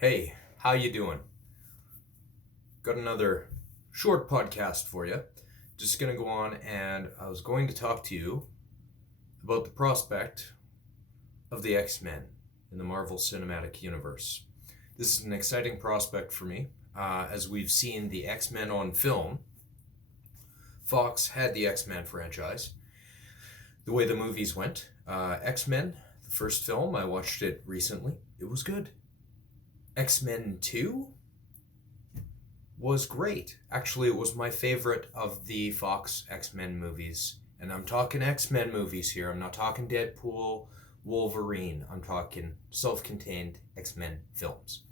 Hey, how you doing? Got another short podcast for you. Just gonna go on and I was going to talk to you about the prospect of the X-Men in the Marvel Cinematic Universe. This is an exciting prospect for me, as we've seen the X-Men on film. Fox had the X-Men franchise. The way the movies went, X-Men, the first film, I watched it recently. It was good. X-Men 2 was great. Actually, it was my favorite of the Fox X-Men movies. And I'm talking X-Men movies here. I'm not talking Deadpool, Wolverine. I'm talking self-contained X-Men films.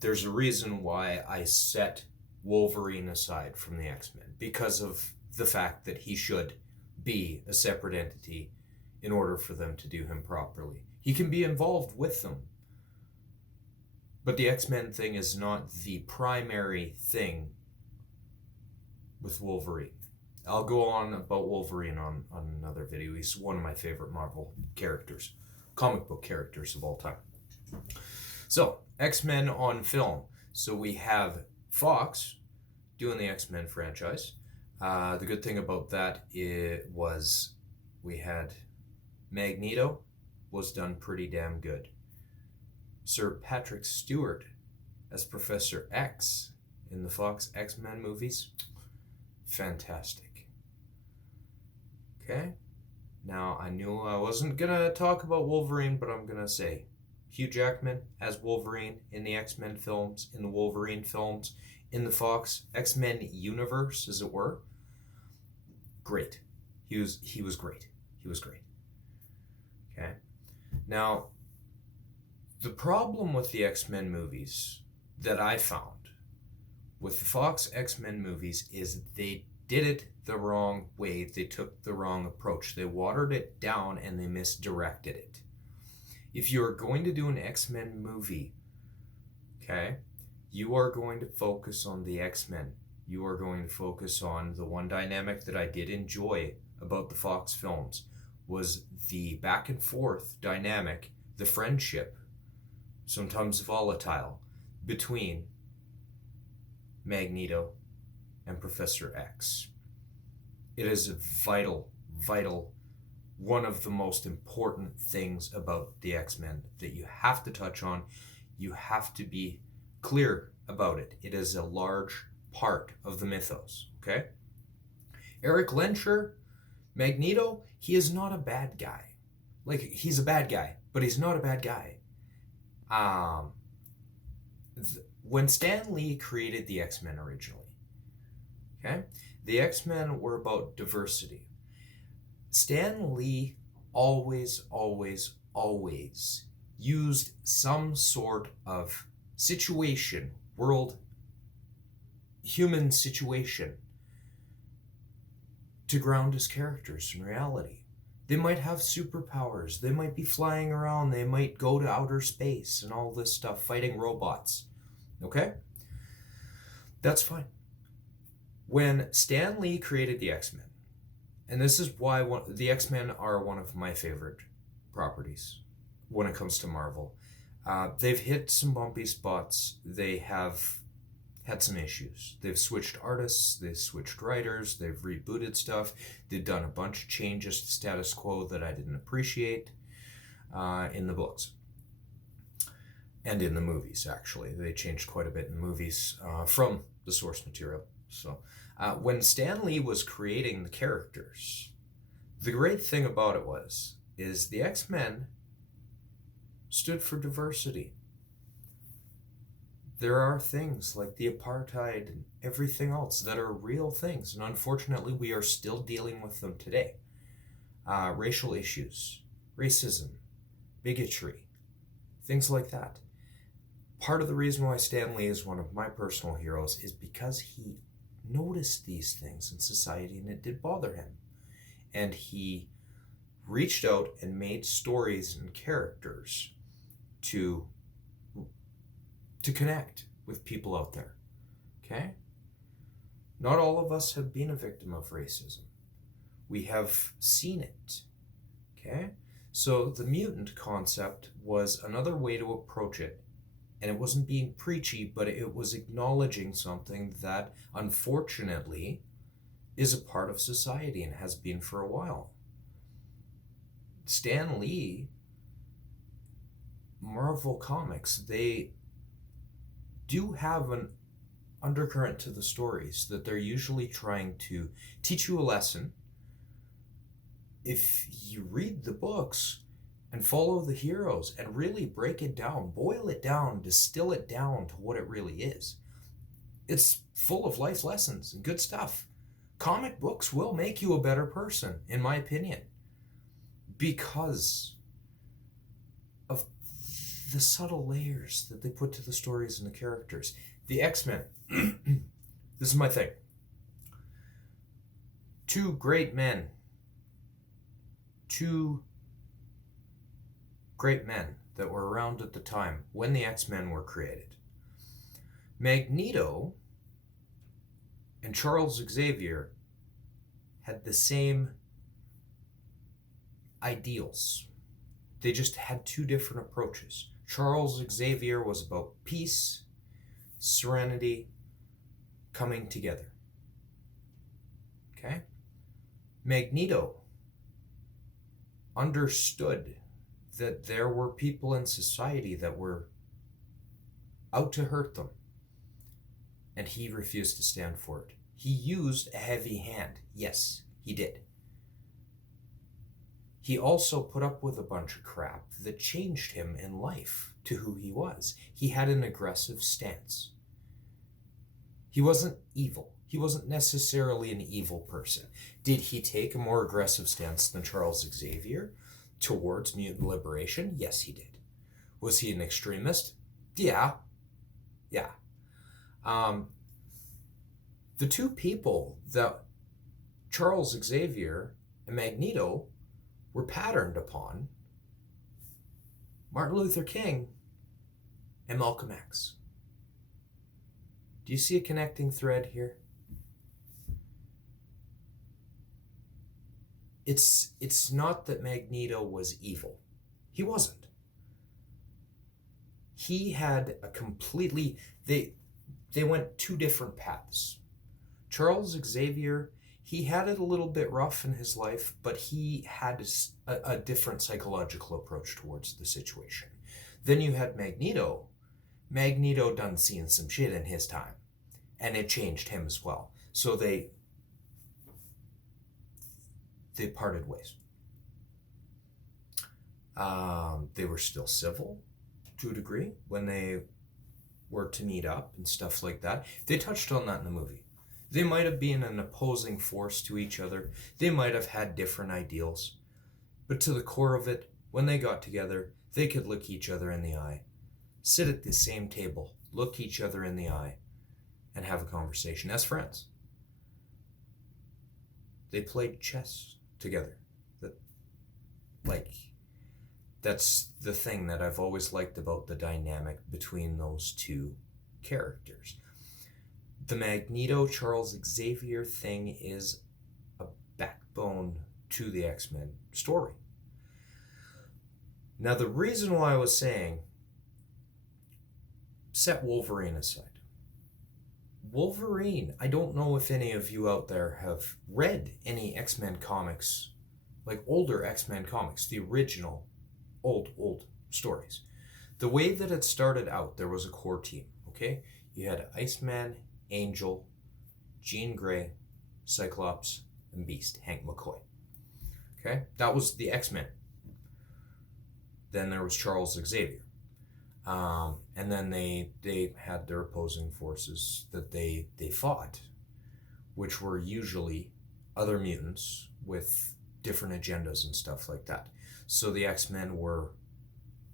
There's a reason why I set Wolverine aside from the X-Men, because of the fact that he should be a separate entity in order for them to do him properly. He can be involved with them, but the X-Men thing is not the primary thing with Wolverine. I'll go on about Wolverine on another video. He's one of my favorite Marvel characters, comic book characters of all time. So, X-Men on film. So we have Fox doing the X-Men franchise. The good thing about that was we had Magneto was done pretty damn good. Sir Patrick Stewart as Professor X in the Fox X-Men movies, fantastic. Okay, now I knew I wasn't gonna talk about Wolverine, but I'm gonna say Hugh Jackman as Wolverine in the X-Men films, in the Wolverine films, in the Fox X-Men universe, as it were. Great. He was great. He was great. Okay. Now, the problem with the X-Men movies that I found with the Fox X-Men movies is they did it the wrong way. They took the wrong approach. They watered it down and they misdirected it. If you're going to do an X-Men movie, okay, you are going to focus on the X-Men. You are going to focus on the one dynamic that I did enjoy about the Fox films was the back and forth dynamic, the friendship, sometimes volatile, between Magneto and Professor X. It is a vital, one of the most important things about the X-Men that you have to touch on. You have to be clear about it. It is a large part of the mythos, okay? Eric Lenscher, Magneto, he is not a bad guy. Like, he's a bad guy, but he's not a bad guy. When Stan Lee created the X-Men originally, okay, the X-Men were about diversity. Stan Lee always used some sort of situation, human situation, to ground his characters in reality. They might have superpowers, they might be flying around, they might go to outer space and all this stuff, fighting robots. Okay? That's fine. When Stan Lee created the X-Men, and this is why the X-Men are one of my favorite properties when it comes to Marvel. They've hit some bumpy spots. They have had some issues. They've switched artists, they've switched writers, they've rebooted stuff, they've done a bunch of changes to status quo that I didn't appreciate in the books. And in the movies, actually. They changed quite a bit in the movies from the source material. So, when Stan Lee was creating the characters, the great thing about it is the X-Men stood for diversity. There are things like the apartheid and everything else that are real things, and unfortunately we are still dealing with them today. Racial issues, racism, bigotry, things like that. Part of the reason why Stan Lee is one of my personal heroes is because he noticed these things in society and it did bother him. And he reached out and made stories and characters to connect with people out there, okay? Not all of us have been a victim of racism. We have seen it, okay? So the mutant concept was another way to approach it, and it wasn't being preachy, but it was acknowledging something that unfortunately is a part of society and has been for a while. Stan Lee, Marvel Comics, they do have an undercurrent to the stories that they're usually trying to teach you a lesson. If you read the books and follow the heroes and really break it down, boil it down, distill it down to what it really is, it's full of life lessons and good stuff. Comic books will make you a better person, in my opinion, because of the subtle layers that they put to the stories and the characters. The X-Men, this is my thing. Two great men that were around at the time when the X-Men were created. Magneto and Charles Xavier had the same ideals. They just had two different approaches. Charles Xavier was about peace, serenity, coming together. Okay? Magneto understood that there were people in society that were out to hurt them, and he refused to stand for it. He used a heavy hand. Yes, he did. He also put up with a bunch of crap that changed him in life to who he was. He had an aggressive stance. He wasn't evil. He wasn't necessarily an evil person. Did he take a more aggressive stance than Charles Xavier towards mutant liberation? Yes, he did. Was he an extremist? Yeah. The two people that Charles Xavier and Magneto were patterned upon, Martin Luther King and Malcolm X. Do you see a connecting thread here? It's not that Magneto was evil. He wasn't. He had a completely... They went two different paths. Charles Xavier, he had it a little bit rough in his life, but he had a different psychological approach towards the situation. Then you had Magneto. Magneto done seen some shit in his time, and it changed him as well. So they parted ways. They were still civil to a degree when they were to meet up and stuff like that. They touched on that in the movie. They might have been an opposing force to each other. They might have had different ideals. But to the core of it, when they got together, they could look each other in the eye, sit at the same table, look each other in the eye, and have a conversation as friends. They played chess together. That's the thing that I've always liked about the dynamic between those two characters. The Magneto Charles Xavier thing is a backbone to the X-Men story. Now, the reason why I was saying set Wolverine aside. Wolverine, I don't know if any of you out there have read any X-Men comics, like older X-Men comics, the original old stories. The way that it started out, there was a core team, okay? You had Iceman, Angel, Jean Grey, Cyclops, and Beast, Hank McCoy. Okay? That was the X-Men. Then there was Charles Xavier. And then they had their opposing forces that they fought, which were usually other mutants with different agendas and stuff like that. So the X-Men were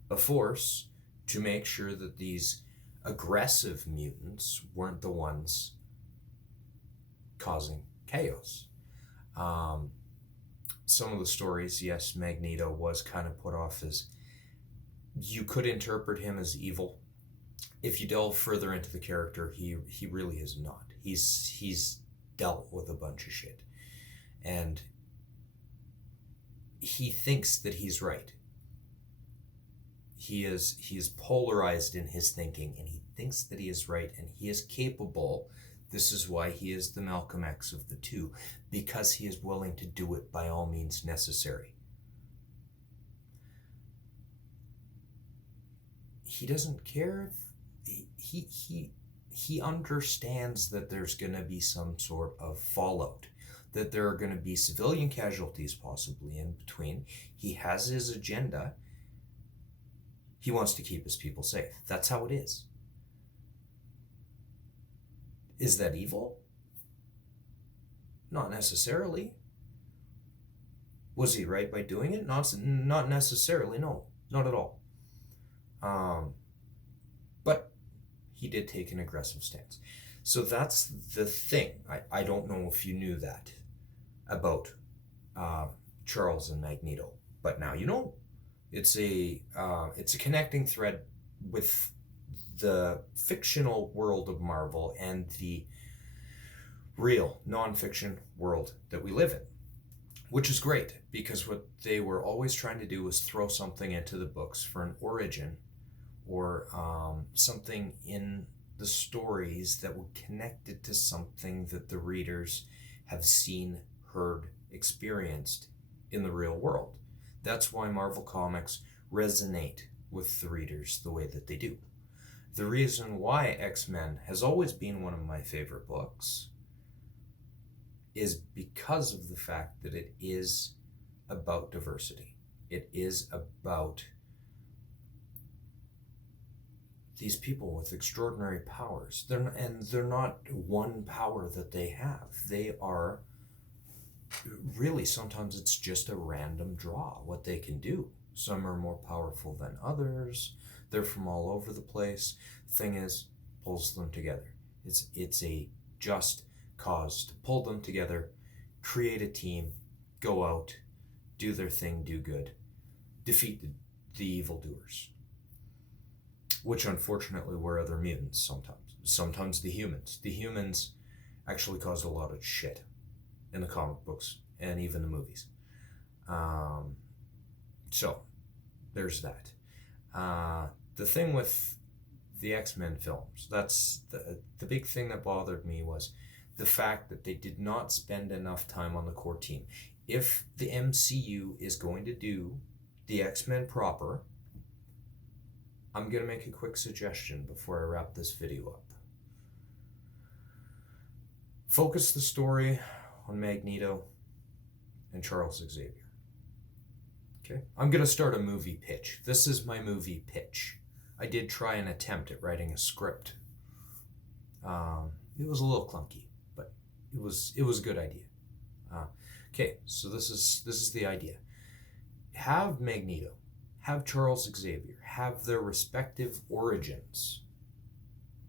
a force to make sure that these aggressive mutants weren't the ones causing chaos. Some of the stories, yes, Magneto was kind of put off as, you could interpret him as evil. If you delve further into the character, he really is not. He's dealt with a bunch of shit. And he thinks that he's right. he is polarized in his thinking, and he thinks that he is right and he is capable. This is why he is the Malcolm X of the two, because he is willing to do it by all means necessary. He doesn't care if he understands that there's going to be some sort of fallout, that there are going to be civilian casualties possibly in between. He has his agenda. He wants to keep his people safe. That's how it is. Is that evil? Not necessarily. Was he right by doing it? Not necessarily, no. Not at all. But he did take an aggressive stance. So that's the thing. I don't know if you knew that about Charles and Magneto, but now you know. It's a connecting thread with the fictional world of Marvel and the real non-fiction world that we live in, which is great, because what they were always trying to do was throw something into the books for an origin, or something in the stories that would connect it to something that the readers have seen, heard, experienced in the real world. That's why Marvel Comics resonate with the readers the way that they do. The reason why X-Men has always been one of my favorite books is because of the fact that it is about diversity. It is about these people with extraordinary powers. They're not one power that they have. They are really, sometimes it's just a random draw what they can do. Some are more powerful than others. They're from all over the place. Thing is, pulls them together. It's a just cause to pull them together, create a team, go out, do their thing, do good, defeat the evildoers. Which unfortunately were other mutants sometimes. Sometimes the humans. The humans actually caused a lot of shit in the comic books and even the movies. So there's that. The thing with the X-Men films, that's the big thing that bothered me, was the fact that they did not spend enough time on the core team. If the MCU is going to do the X-Men proper, I'm going to make a quick suggestion before I wrap this video up. Focus the story on Magneto and Charles Xavier. Okay? I'm going to start a movie pitch. This is my movie pitch. I did try an attempt at writing a script. It was a little clunky, but it was a good idea. Okay, so this is the idea. Have Magneto, have Charles Xavier, have their respective origins.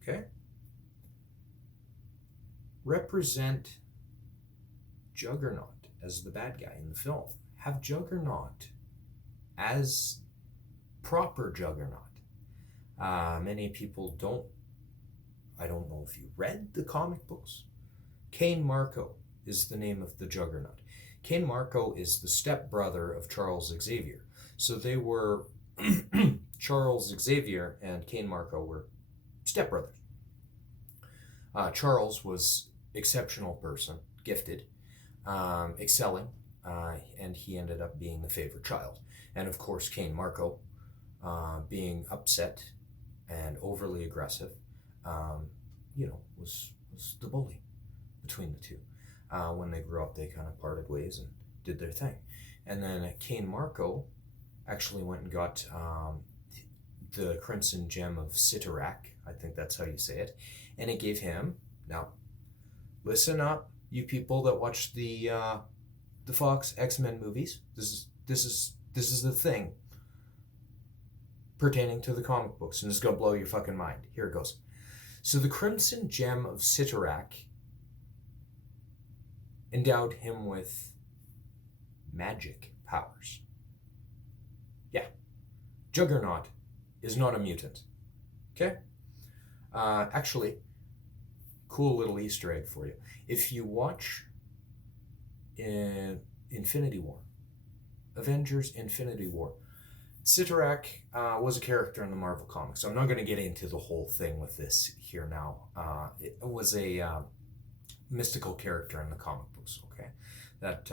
Okay? Represent Juggernaut as the bad guy in the film. Have Juggernaut as proper Juggernaut. Many people don't. I don't know if you read the comic books. Cain Marko is the name of the Juggernaut. Cain Marko is the stepbrother of Charles Xavier. So they were Charles Xavier and Cain Marko were stepbrothers. Charles was exceptional person, gifted, excelling, and he ended up being the favorite child. And of course, Cain Marko, being upset and overly aggressive, was the bully between the two. When they grew up, they kind of parted ways and did their thing. And then Cain Marko actually went and got the Crimson Gem of Cyttorak. I think that's how you say it. And it gave him, now, listen up, you people that watch the Fox X-Men movies. This is the thing pertaining to the comic books, and it's gonna blow your fucking mind. Here it goes. So the Crimson Gem of Cyttorak endowed him with magic powers. Yeah, Juggernaut is not a mutant. Okay? Actually, cool little Easter egg for you. If you watch Infinity War, Avengers Infinity War, Cyttorak was a character in the Marvel Comics. So I'm not going to get into the whole thing with this here now. It was a mystical character in the comic books, okay, that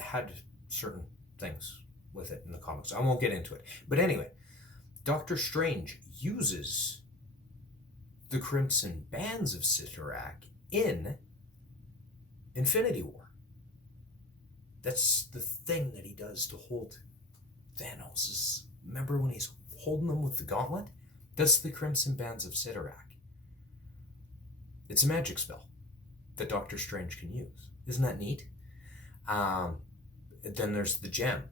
had certain things with it in the comics. I won't get into it. But anyway, Doctor Strange uses the Crimson Bands of Cyttorak in Infinity War. That's the thing that he does to hold Thanos. Remember when he's holding them with the gauntlet? That's the Crimson Bands of Cyttorak. It's a magic spell that Doctor Strange can use. Isn't that neat? Then there's the Gem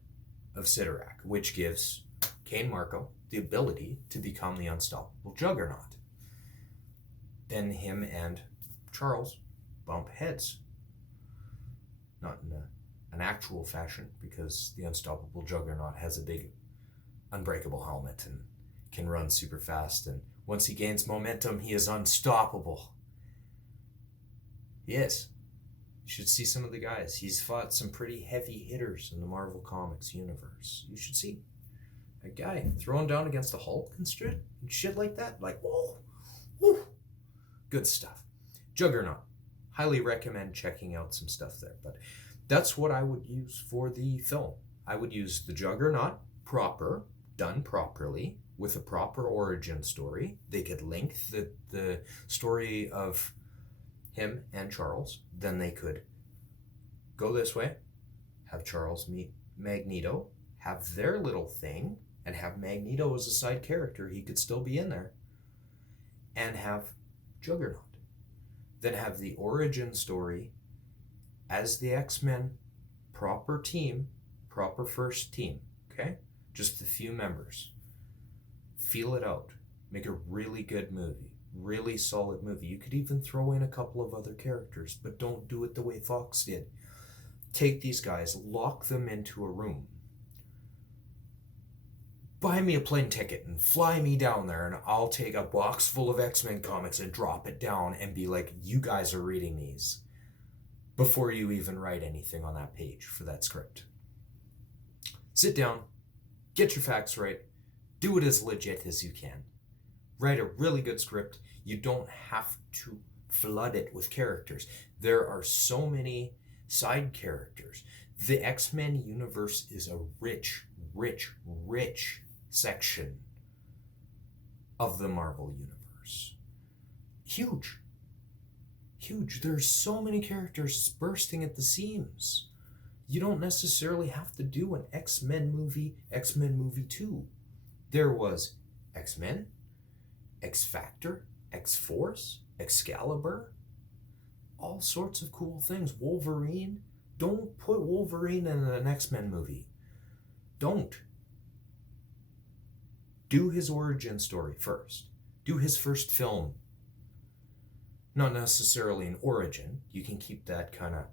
of Cyttorak, which gives Cain Marko the ability to become the unstoppable Juggernaut. Then him and Charles bump heads. Not in an actual fashion, because the unstoppable Juggernaut has a big unbreakable helmet and can run super fast, and once he gains momentum, he is unstoppable. Yes, you should see some of the guys. He's fought some pretty heavy hitters in the Marvel Comics universe. You should see a guy throwing down against the Hulk and shit like that. Like, whoa, whoo, good stuff. Juggernaut, highly recommend checking out some stuff there. But that's what I would use for the film. I would use the Juggernaut proper, done properly, with a proper origin story. They could link the story of him and Charles. Then they could go this way, have Charles meet Magneto, have their little thing, and have Magneto as a side character. He could still be in there. And have Juggernaut. Then have the origin story as the X-Men proper team, proper first team, okay? Just a few members. Feel it out. Make a really good movie. Really solid movie. You could even throw in a couple of other characters, but don't do it the way Fox did. Take these guys, lock them into a room. Buy me a plane ticket and fly me down there, and I'll take a box full of X-Men comics and drop it down and be like, you guys are reading these before you even write anything on that page for that script. Sit down, get your facts right, do it as legit as you can. Write a really good script. You don't have to flood it with characters. There are so many side characters. The X-Men universe is a rich, rich, rich section of the Marvel universe. Huge. Huge. There's so many characters bursting at the seams. You don't necessarily have to do an X-Men movie 2. There was X-Men, X-Factor, X-Force, Excalibur, all sorts of cool things. Wolverine. Don't put Wolverine in an X-Men movie. Don't. Do his origin story first. Do his first film. Not necessarily an origin. You can keep that kind of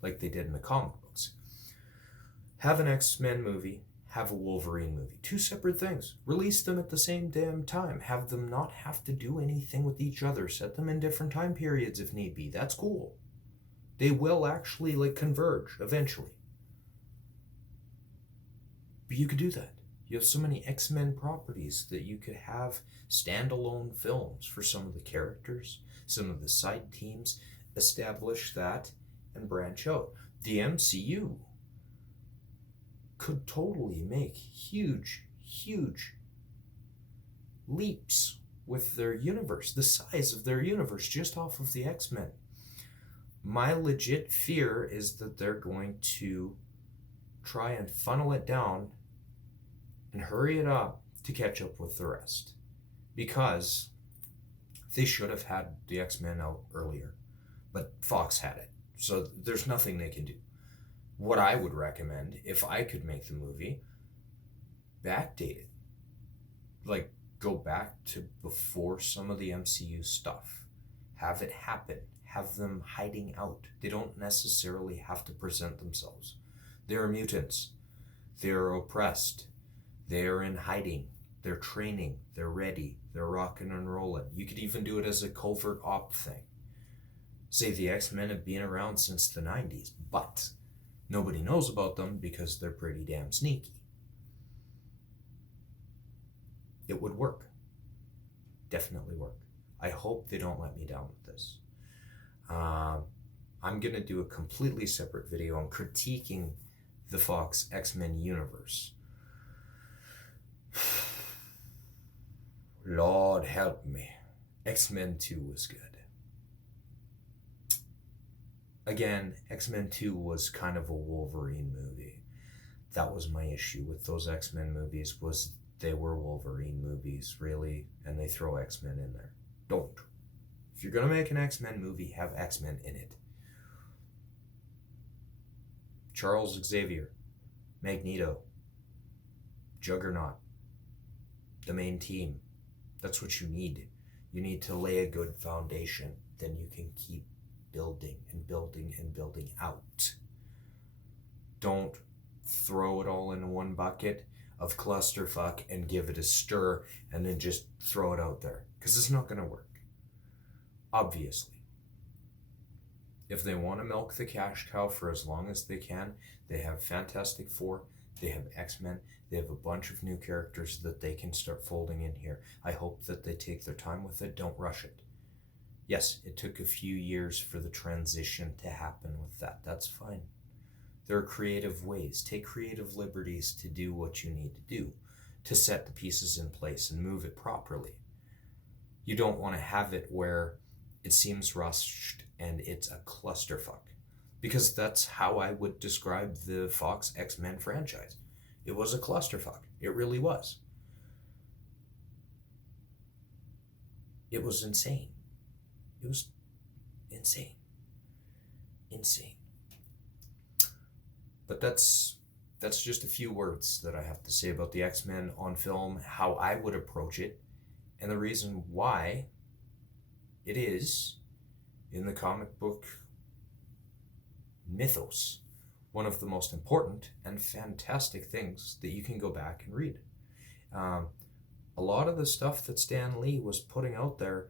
like they did in the comic books. Have an X-Men movie. Have a Wolverine movie. Two separate things. Release them at the same damn time. Have them not have to do anything with each other. Set them in different time periods if need be. That's cool. They will actually converge eventually. But you could do that. You have so many X-Men properties that you could have standalone films for some of the characters, some of the side teams, establish that and branch out. The MCU could totally make huge, huge leaps with their universe, the size of their universe, just off of the X-Men. My legit fear is that they're going to try and funnel it down and hurry it up to catch up with the rest. Because they should have had the X-Men out earlier, but Fox had it. So there's nothing they can do. What I would recommend, if I could make the movie, backdate it. Go back to before some of the MCU stuff. Have it happen. Have them hiding out. They don't necessarily have to present themselves. They're mutants. They're oppressed. They're in hiding. They're training. They're ready. They're rocking and rolling. You could even do it as a covert op thing. Say the X-Men have been around since the 90s, but nobody knows about them because they're pretty damn sneaky. it would work. Definitely work. I hope they don't let me down with this. I'm going to do a completely separate video on critiquing the Fox X-Men universe. Lord help me. X-Men 2 was good. Again, X-Men 2 was kind of a Wolverine movie. That was my issue with those X-Men movies, was they were Wolverine movies, really, and they throw X-Men in there. Don't. If you're going to make an X-Men movie, have X-Men in it. Charles Xavier, Magneto, Juggernaut, the main team. That's what you need. You need to lay a good foundation. Then you can keep building and building and building out. Don't throw it all in one bucket of clusterfuck and give it a stir and then just throw it out there, because it's not going to work. Obviously. If they want to milk the cash cow for as long as they can, they have Fantastic Four, they have X-Men, they have a bunch of new characters that they can start folding in here. I hope that they take their time with it, don't rush it. Yes, it took a few years for the transition to happen with that. That's fine. There are creative ways. Take creative liberties to do what you need to do, to set the pieces in place and move it properly. You don't want to have it where it seems rushed and it's a clusterfuck, because that's how I would describe the Fox X-Men franchise. It was a clusterfuck. It really was. It was insane. It was insane. Insane. But that's just a few words that I have to say about the X-Men on film, how I would approach it, and the reason why it is, in the comic book mythos, one of the most important and fantastic things that you can go back and read. A lot of the stuff that Stan Lee was putting out there,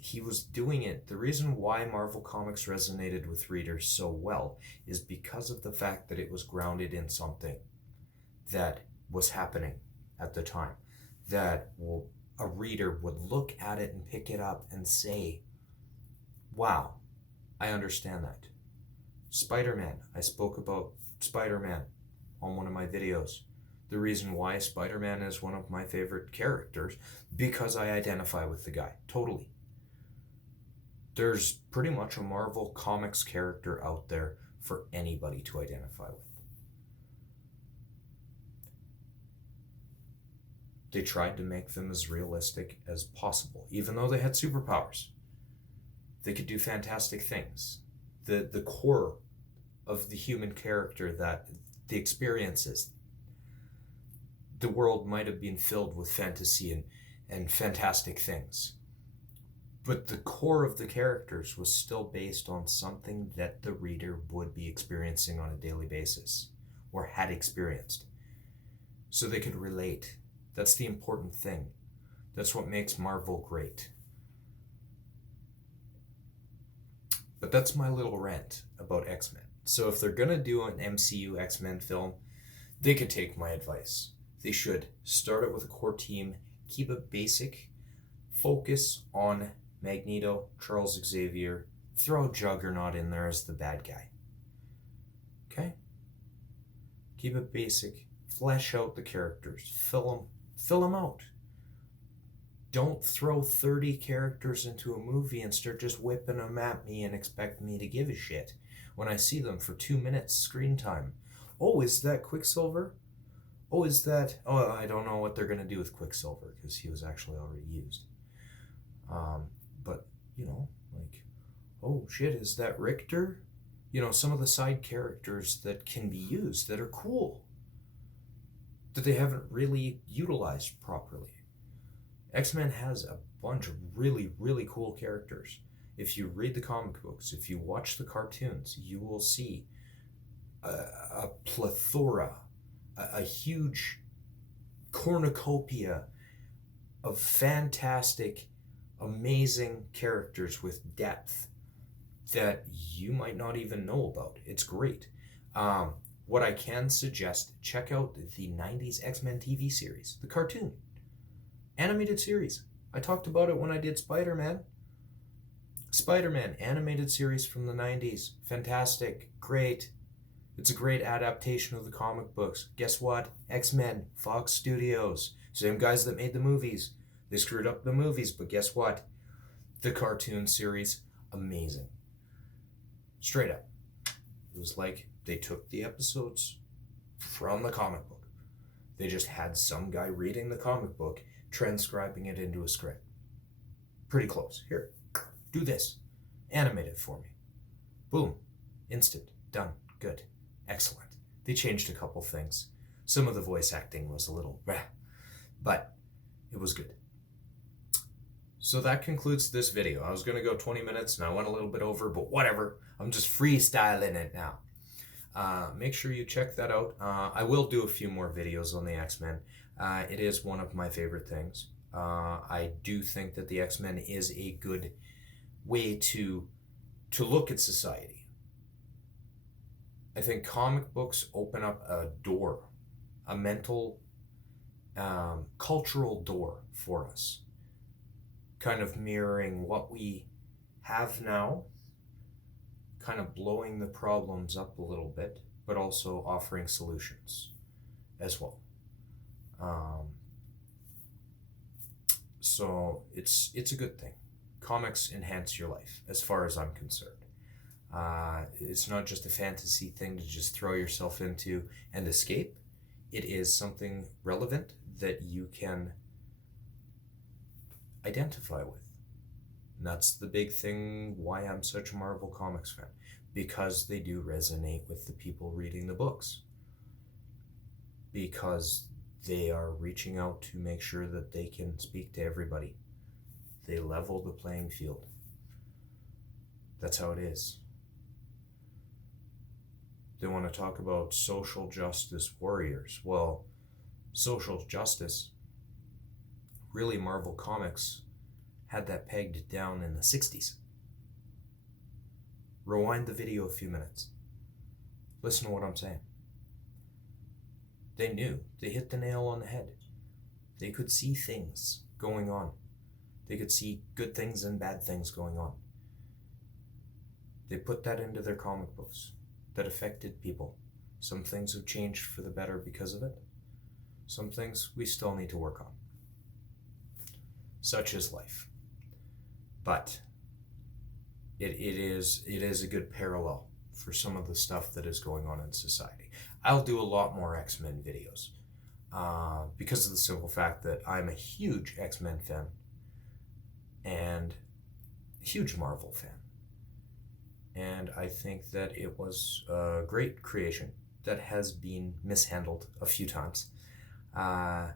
he was doing it. The reason why Marvel Comics resonated with readers so well is because of the fact that it was grounded in something that was happening at the time, that a reader would look at it and pick it up and say, wow, I understand that. Spider-Man, I spoke about Spider-Man on one of my videos. The reason why Spider-Man is one of my favorite characters, because I identify with the guy, totally. There's pretty much a Marvel Comics character out there for anybody to identify with. They tried to make them as realistic as possible, even though they had superpowers. They could do fantastic things. The core of the human character, that the experiences, the world might have been filled with fantasy and fantastic things. But the core of the characters was still based on something that the reader would be experiencing on a daily basis, or had experienced. So they could relate. That's the important thing. That's what makes Marvel great. But that's my little rant about X-Men. So if they're going to do an MCU X-Men film, they could take my advice. They should start it with a core team, keep it basic, focus on Magneto, Charles Xavier, throw Juggernaut in there as the bad guy. Okay? Keep it basic, flesh out the characters, fill them out. Don't throw 30 characters into a movie and start just whipping them at me and expect me to give a shit when I see them for 2 minutes screen time. Oh, is that Quicksilver? Oh, is that... Oh, I don't know what they're going to do with Quicksilver, because he was actually already used. But, you know, like, oh shit, is that Richter? You know, some of the side characters that can be used that are cool, that they haven't really utilized properly. X-Men has a bunch of really, really cool characters. If you read the comic books, if you watch the cartoons, you will see a plethora, a huge cornucopia of fantastic, amazing characters with depth that you might not even know about. It's great. What I can suggest, check out the 90s X-Men TV series, the cartoon. Animated series. I talked about it when I did Spider-Man. Spider-Man, animated series from the 90s. Fantastic. Great. It's a great adaptation of the comic books. Guess what? X-Men, Fox Studios. Same guys that made the movies. They screwed up the movies, but guess what? The cartoon series, amazing. Straight up. It was like they took the episodes from the comic book. They just had some guy reading the comic book, transcribing it into a script. Pretty close. Here, do this. Animate it for me. Boom. Instant. Done. Good. Excellent. They changed a couple things. Some of the voice acting was a little meh, but it was good. So that concludes this video. I was going to go 20 minutes and I went a little bit over, but whatever. I'm just freestyling it now. Make sure you check that out. I will do a few more videos on the X-Men. It is one of my favorite things. I do think that the X-Men is a good way to look at society. I think comic books open up a door, a mental, cultural door for us, kind of mirroring what we have now, kind of blowing the problems up a little bit, but also offering solutions as well. So it's a good thing. Comics enhance your life, as far as I'm concerned. It's not just a fantasy thing to just throw yourself into and escape. It is something relevant that you can identify with. And that's the big thing why I'm such a Marvel Comics fan, because they do resonate with the people reading the books, because they are reaching out to make sure that they can speak to everybody. They level the playing field. That's how it is. They want to talk about social justice warriors. Well, social justice, really Marvel Comics had that pegged down in the 60s. Rewind the video a few minutes. Listen to what I'm saying. They knew. They hit the nail on the head. They could see things going on. They could see good things and bad things going on. They put that into their comic books that affected people. Some things have changed for the better because of it. Some things we still need to work on. Such is life. But it is a good parallel for some of the stuff that is going on in society. I'll do a lot more X-Men videos because of the simple fact that I'm a huge X-Men fan and a huge Marvel fan. And I think that it was a great creation that has been mishandled a few times. I'm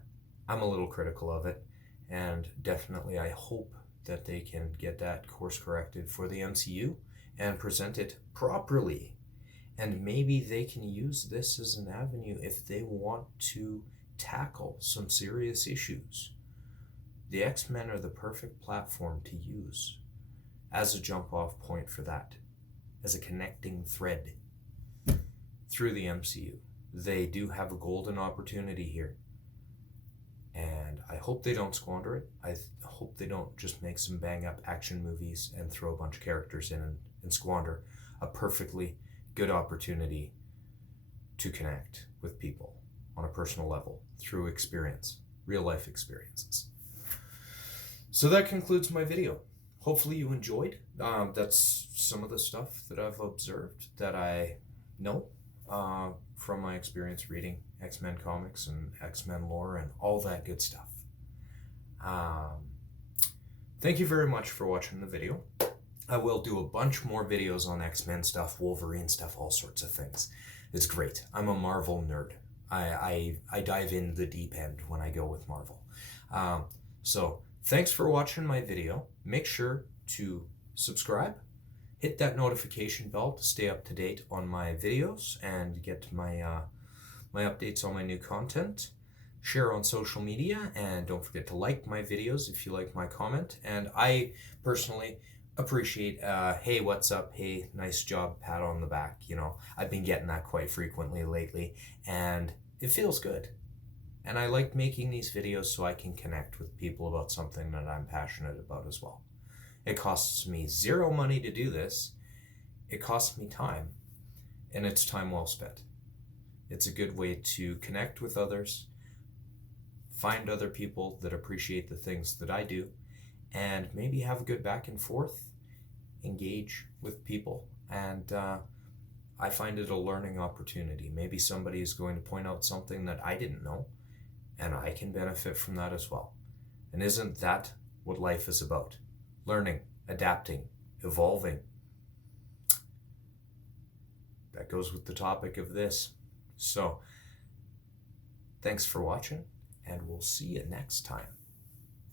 a little critical of it, and definitely I hope that they can get that course corrected for the MCU and present it properly. And maybe they can use this as an avenue if they want to tackle some serious issues. The X-Men are the perfect platform to use as a jump-off point for that, as a connecting thread through the MCU. They do have a golden opportunity here. And I hope they don't squander it. I hope they don't just make some bang-up action movies and throw a bunch of characters in and squander a perfectly good opportunity to connect with people on a personal level through experience, real-life experiences. So that concludes my video. Hopefully you enjoyed. That's some of the stuff that I've observed that I know from my experience reading X-Men comics and X-Men lore and all that good stuff. Thank you very much for watching the video. I will do a bunch more videos on X-Men stuff, Wolverine stuff, all sorts of things. It's great. I'm a Marvel nerd. I dive in the deep end when I go with Marvel. So thanks for watching my video. Make sure to subscribe. Hit that notification bell to stay up to date on my videos and get my my updates on my new content. Share on social media, and don't forget to like my videos if you like my comment. And I personally appreciate hey, what's up, hey, nice job, pat on the back. You know, I've been getting that quite frequently lately, and it feels good. And I like making these videos so I can connect with people about something that I'm passionate about as well. It costs me zero money to do this. It costs me time, and it's time well spent. It's a good way to connect with others, find other people that appreciate the things that I do, and maybe have a good back and forth, engage with people. And I find it a learning opportunity. Maybe somebody is going to point out something that I didn't know, and I can benefit from that as well. And isn't that what life is about? Learning, adapting, evolving. That goes with the topic of this. So, thanks for watching, and we'll see you next time.